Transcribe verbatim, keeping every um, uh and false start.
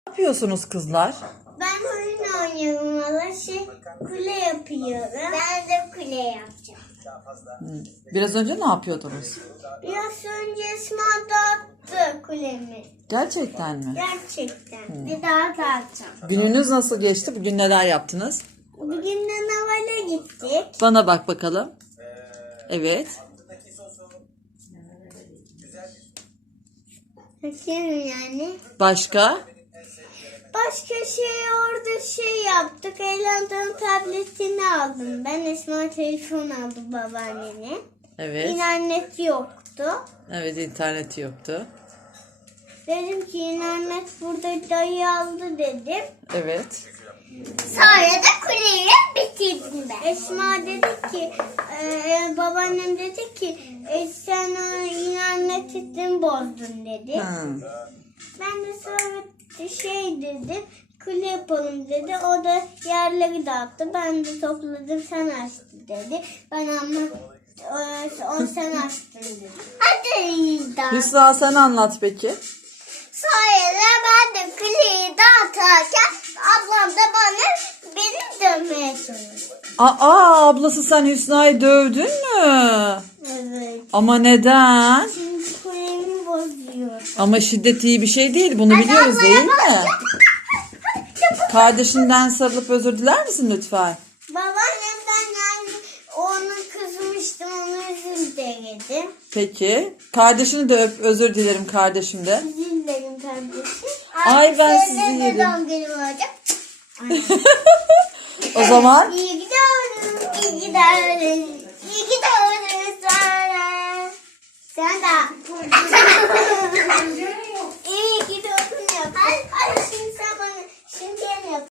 Ne yapıyorsunuz kızlar? Ben oyun oynuyorum valla şey kule yapıyorum. Ben de kule yapacağım. Hmm. Biraz önce ne yapıyordunuz? Biraz önce Esma dağıttı kulemi. Gerçekten mi? Gerçekten. Hmm. Ve daha dağıtacağım. Gününüz nasıl geçti? Bugün neler yaptınız? Bugün de Naval'e gittik. Bana bak bakalım. Evet. Bakıyorum yani. Başka? Başka şey orada şey yaptık. Elan'dan tabletini aldım. Ben Esma telefon aldım babaannene. Evet. İnternet yoktu. Evet, interneti yoktu. Dedim ki internet burada dayı aldı dedim. Evet. Sonra da kuleyi bitirdim ben. Esma dedi ki, e, babaannem dedi ki e, sen o internetini bozdun dedi. Hmm. Ben de sonra şey dedim, kule yapalım dedi. O da yerleri dağıttı. Ben de topladım, sen açtın dedi. Ben ama e, o sen açtın dedi. Hadi dağıt. Hüsna, sen anlat peki. Sonra da ben de kuleyi dağıtarken ablam da bana beni dövmeye çalıştı. Aa, ablası sen Hüsna'yı dövdün mü? Evet. Ama neden? Çünkü kulemi bozuyor. Ama şiddet iyi bir şey değil. Bunu biliyoruz değil mi? Kardeşinden sarılıp özür diler misin lütfen? Babaannemden yani onu kızmıştım, onu özür diledim. Peki. Kardeşini de öp, özür dilerim kardeşim de. Özür dilerim kardeşim. Ay, ben Artık sizi senin de yerim. doğum günüm olacak. O zaman İyi ki doğdun, iyi ki doğdun, iyi ki doğdun sana. Sen de. İyi ki doğdun ya. Ay, ay,